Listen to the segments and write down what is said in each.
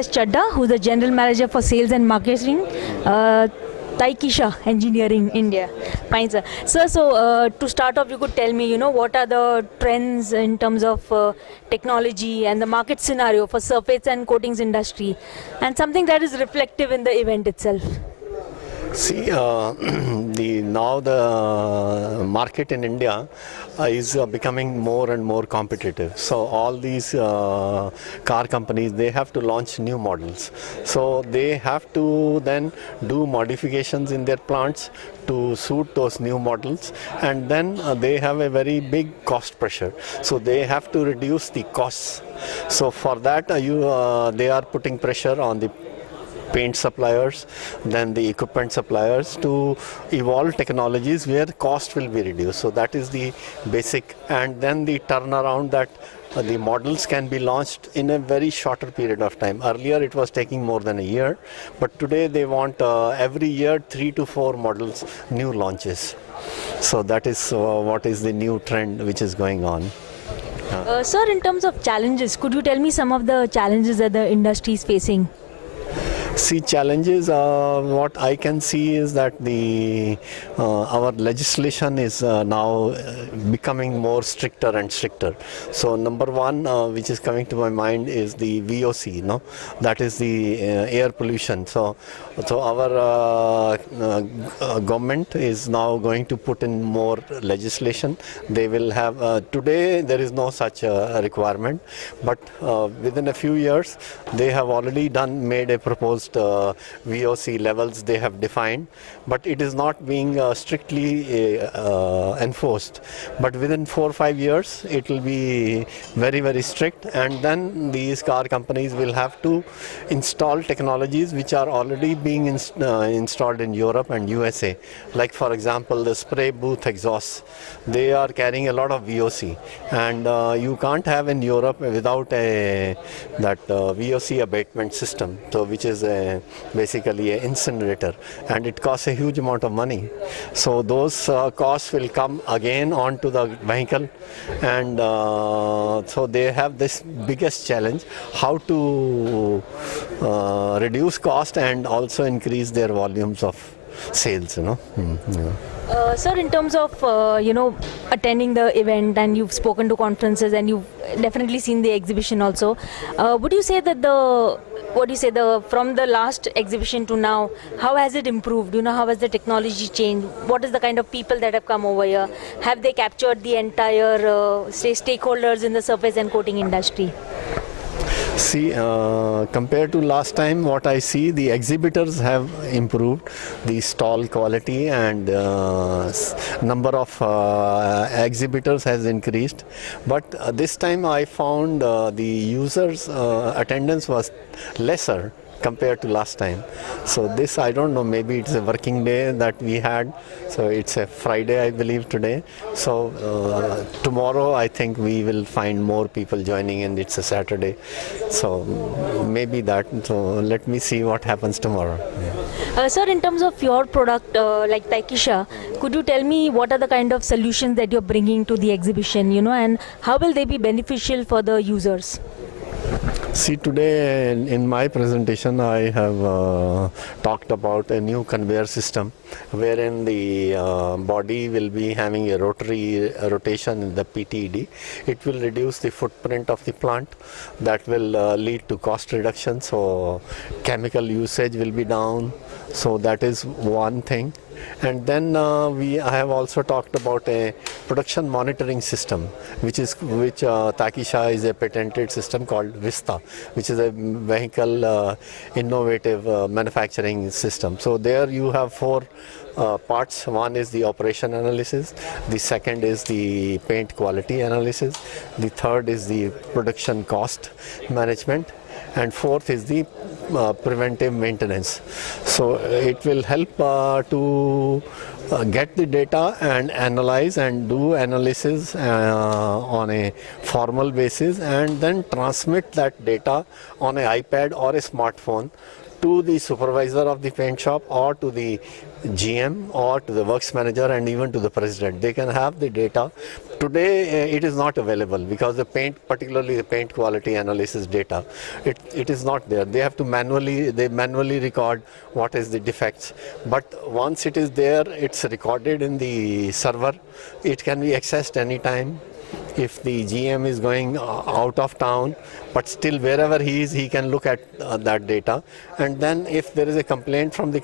S. Chadha, who's the General Manager for Sales and Marketing, Taikisha Engineering India. Fine, sir. Sir, so to start off, you could tell me, what are the trends in terms of technology and the market scenario for surface and coatings industry, and something that is reflective in the event itself. See, now the market in India is becoming more and more competitive. So all these car companies, they have to launch new models. So they have to then do modifications in their plants to suit those new models, and then they have a very big cost pressure. So they have to reduce the costs. So for that, they are putting pressure on the paint suppliers, then the equipment suppliers to evolve technologies where cost will be reduced. So that is the basic, and then the turnaround that the models can be launched in a very shorter period of time. Earlier it was taking more than a year, but today they want every year 3 to 4 models, new launches. So that is what is the new trend which is going on. Sir, in terms of challenges, could you tell me some of the challenges that the industry is facing? See, challenges, what I can see is that our legislation is now becoming more stricter and stricter. So number one, which is coming to my mind, is the VOC, that is the air pollution. So our government is now going to put in more legislation. They will have, today there is no such requirement, but within a few years they have already made a proposed VOC levels they have defined, but it is not being strictly enforced. But within 4 or 5 years it will be very, very strict, and then these car companies will have to install technologies which are already being installed in Europe and USA. Like for example, the spray booth exhausts, they are carrying a lot of VOC, and you can't have in Europe without that VOC abatement system, so which is basically an incinerator, and it costs a huge amount of money. So those costs will come again onto the vehicle, and so they have this biggest challenge, how to reduce cost and also increase their volumes of sales. Sir, in terms of attending the event, and you've spoken to conferences and you've definitely seen the exhibition also, would you say that from the last exhibition to now, how has it improved? How has the technology changed? What is the kind of people that have come over here? Have they captured the entire stakeholders in the surface and coating industry? See, compared to last time, what I see, the exhibitors have improved, the stall quality and number of exhibitors has increased. But this time I found the users' attendance was lesser compared to last time. So this, I don't know, maybe it's a working day that we had. So it's a Friday, I believe, today. So tomorrow I think we will find more people joining, and it's a Saturday. So maybe that. So let me see what happens tomorrow. Yeah. Sir, in terms of your product, like Taikisha, could you tell me what are the kind of solutions that you're bringing to the exhibition, and how will they be beneficial for the users? See, today in my presentation I have talked about a new conveyor system wherein the body will be having a rotation in the PTED. It will reduce the footprint of the plant. That will lead to cost reduction, so chemical usage will be down. So that is one thing. And then I have also talked about a production monitoring system, which Taikisha is a patented system called Vista, which is a vehicle innovative manufacturing system. So there you have 4 parts. One is the operation analysis, the second is the paint quality analysis, the third is the production cost management, and fourth is the preventive maintenance. So it will help to get the data and analyze and do analysis on a formal basis, and then transmit that data on an iPad or a smartphone to the supervisor of the paint shop or to the GM or to the works manager and even to the president. They can have the data. Today it is not available because the paint, particularly the paint quality analysis data, it is not there. They have to manually record what is the defects. But once it is there, it's recorded in the server. It can be accessed anytime. If the GM is going out of town, but still wherever he is, he can look at that data. And then if there is a complaint from the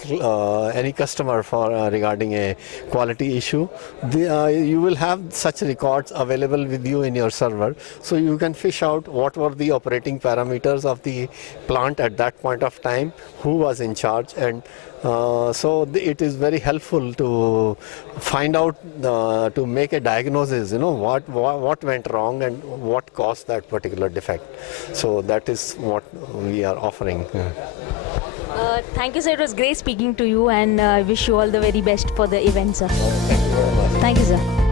any customer for regarding a quality issue, you will have such records available with you in your server. So you can fish out what were the operating parameters of the plant at that point of time, who was in charge, and it is very helpful to find out, to make a diagnosis, what went wrong and what caused that particular defect. So that is what we are offering. Thank you, sir. It was great speaking to you, and I wish you all the very best for the event, sir. Thank you very much. Thank you, sir.